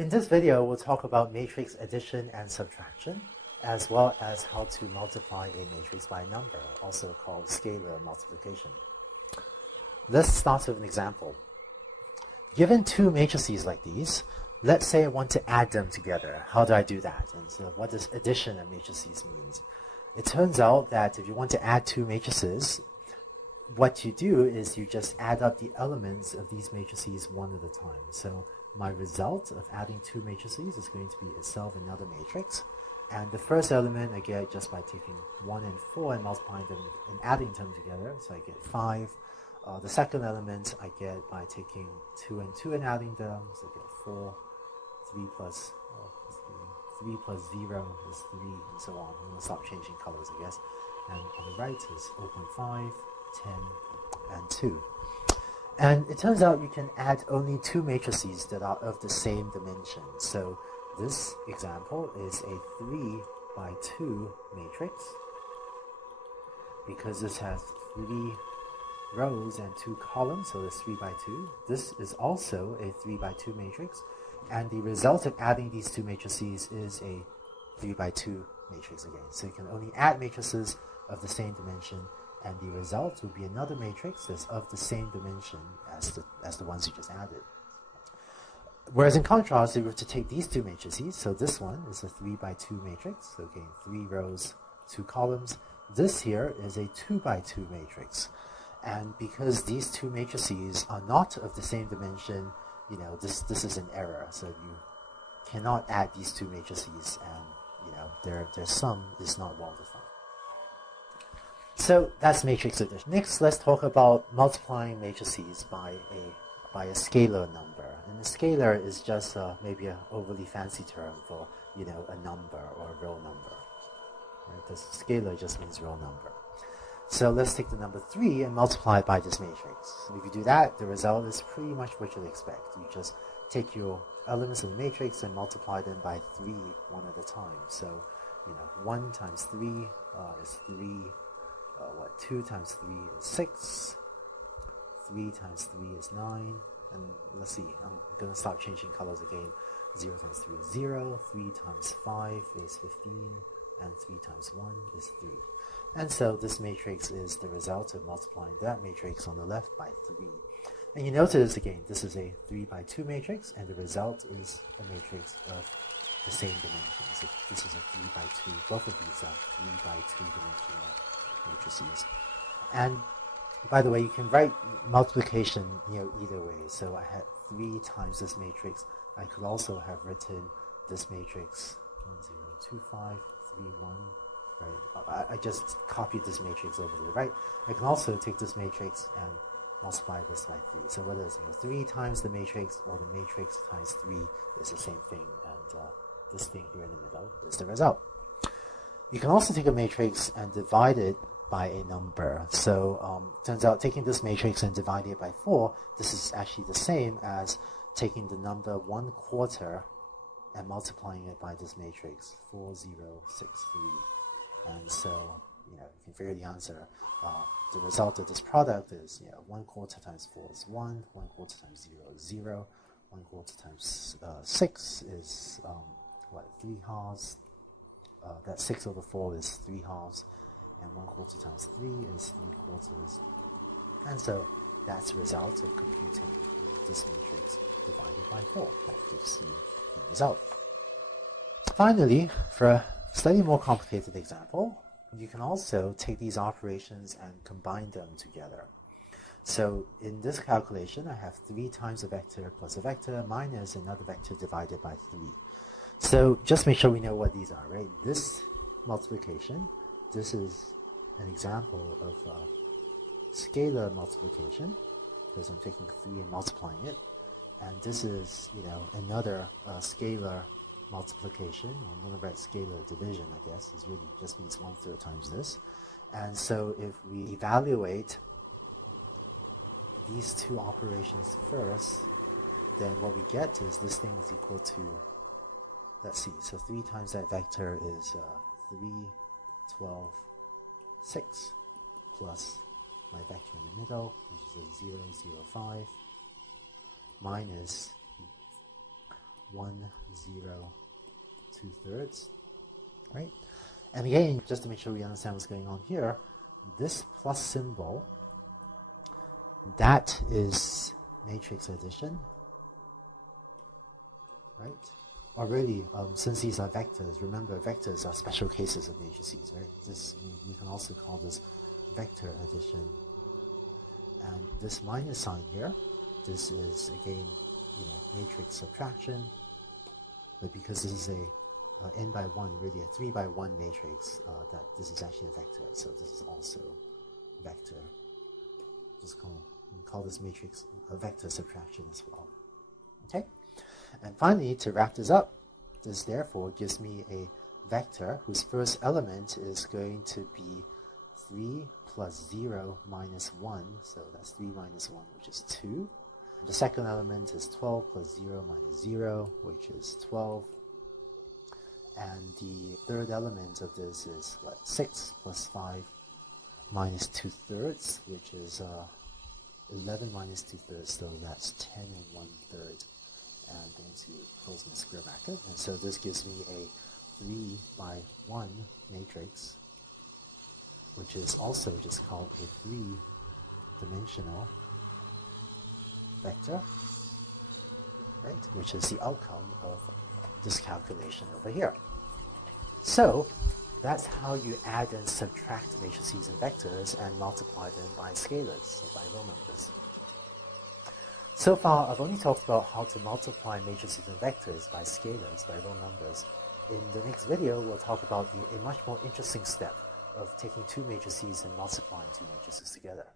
In this video, we'll talk about matrix addition and subtraction, as well as how to multiply a matrix by a number, also called scalar multiplication. Let's start with an example. Given two matrices like these, let's say I want to add them together. How do I do that? And so what does addition of matrices mean? It turns out that if you want to add two matrices, what you do is you just add up the elements of these matrices one at a time. So my result of adding two matrices is going to be itself another matrix. And the first element I get just by taking 1 and 4 and multiplying them and adding them together. So I get 5. The second element I get by taking 2 and 2 and adding them. So I get 4. 3 plus 0 is 3, and so on. I'm going to stop changing colors, I guess. And on the right is 0.5, 10, and 2. And it turns out you can add only two matrices that are of the same dimension. So this example is a 3 by 2 matrix, because this has 3 rows and 2 columns, so it's 3 by 2. This is also a 3 by 2 matrix, and the result of adding these two matrices is a 3 by 2 matrix again. So you can only add matrices of the same dimension, and the result will be another matrix that's of the same dimension as the ones you just added. Whereas in contrast, if we were to take these two matrices, so this one is a 3 by 2 matrix, so again, 3 rows, 2 columns. This here is a 2 by 2 matrix. And because these two matrices are not of the same dimension, this is an error. So you cannot add these two matrices, and their sum is not well defined. So that's matrix addition. Next, let's talk about multiplying matrices by a scalar number. And a scalar is just maybe an overly fancy term for a number or a real number. Right? Because scalar just means real number. So let's take the number 3 and multiply it by this matrix. And if you do that, the result is pretty much what you'd expect. You just take your elements of the matrix and multiply them by 3 one at a time. So 1 times 3 is 3. 2 times 3 is 6, 3 times 3 is 9, and let's see, I'm going to start changing colors again. 0 times 3 is 0, 3 times 5 is 15, and 3 times 1 is 3. And so this matrix is the result of multiplying that matrix on the left by 3. And you notice again, this is a 3 by 2 matrix, and the result is a matrix of the same dimensions. So this is a 3 by 2, both of these are 3 by 2 dimensional matrices. And by the way, you can write multiplication either way. So I had 3 times this matrix. I could also have written this matrix 1 0 2 5 3 1. Right? I just copied this matrix over to the right. I can also take this matrix and multiply this by 3. So whether it's 3 times the matrix or the matrix times 3 is the same thing, and this thing here in the middle is the result. You can also take a matrix and divide it by a number. So turns out taking this matrix and dividing it by 4, this is actually the same as taking the number 1/4 and multiplying it by this matrix, 4063. And so you can figure the answer. The result of this product is 1/4 times 4 is 1, 1/4 times 0 is 0, 1/4 times 6 is 3 halves. That 6 over 4 is 3 halves, and 1/4 times 3 is 3/4. And so that's the result of computing this matrix divided by 4. That gives you the result. Finally, for a slightly more complicated example, you can also take these operations and combine them together. So in this calculation, I have 3 times a vector plus a vector minus another vector divided by 3. So just make sure we know what these are, right? This multiplication, this is an example of scalar multiplication, because I'm taking 3 and multiplying it. And this is, another scalar multiplication. I'm going to write scalar division, I guess. It really just means 1/3 times this. And so if we evaluate these two operations first, then what we get is this thing is equal to, let's see, so 3 times that vector is 3, 12, 6, plus my vector in the middle, which is a 0, 0, 5, minus 1, 0, 2/3, right? And again, just to make sure we understand what's going on here, this plus symbol, that is matrix addition, right? Already, since these are vectors, remember vectors are special cases of matrices, right? This, we can also call this vector addition. And this minus sign here, this is again, matrix subtraction, but because this is a n by 1, really a 3 by 1 matrix, that this is actually a vector, so this is also vector. Just call this matrix a vector subtraction as well. Okay? And finally, to wrap this up, this therefore gives me a vector whose first element is going to be 3 plus 0 minus 1, so that's 3 minus 1, which is 2. The second element is 12 plus 0 minus 0, which is 12. And the third element of this is, 6 plus 5 minus 2/3, which is 11 minus 2/3, so that's 10 and 1/3. And I'm going to close my square bracket. And so this gives me a 3 by 1 matrix, which is also just called a 3-dimensional vector, right? Which is the outcome of this calculation over here. So that's how you add and subtract matrices and vectors and multiply them by scalars, so by real numbers. So far, I've only talked about how to multiply matrices and vectors by scalars, by real numbers. In the next video, we'll talk about a much more interesting step of taking two matrices and multiplying two matrices together.